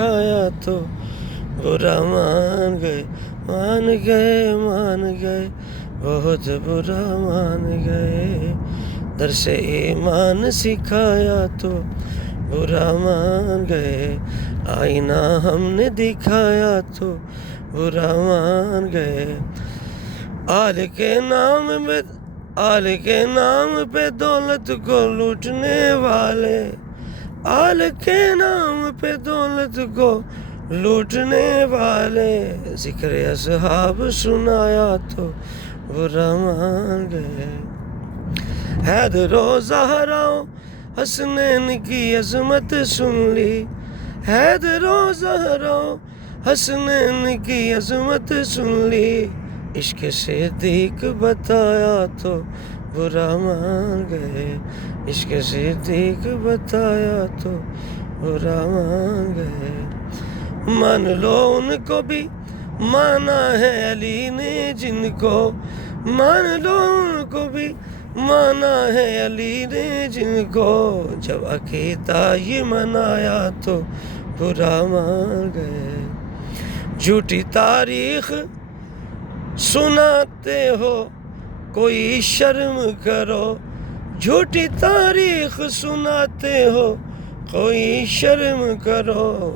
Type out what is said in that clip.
سکھایا تو برا مان گئے مان گئے مان گئے بہت برا مان گئے درس ایمان سکھایا تو برا مان گئے آئینہ ہم نے دکھایا تو برا مان گئے آل کے نام پہ دولت کو لوٹنے والے آل کے نام پہ دولت کو لوٹنے والے ذکر اصحاب سنایا تو برا مان گئے حیدر و زہرا حسنین کی عظمت سن لی حیدر و زہرا حسنین کی عظمت سن لی عشق صدیق بتایا تو برا مان گئے عشق صدیق بتایا تو برا مان گئے مان لو ان کو بھی مانا ہے علی نے جن کو مان لو ان کو بھی مانا ہے علی نے جن کو جب عقیدہ یہ منایا تو برا مان گئے جھوٹی تاریخ سناتے ہو کوئی شرم کرو جھوٹی تاریخ سناتے ہو کوئی شرم کرو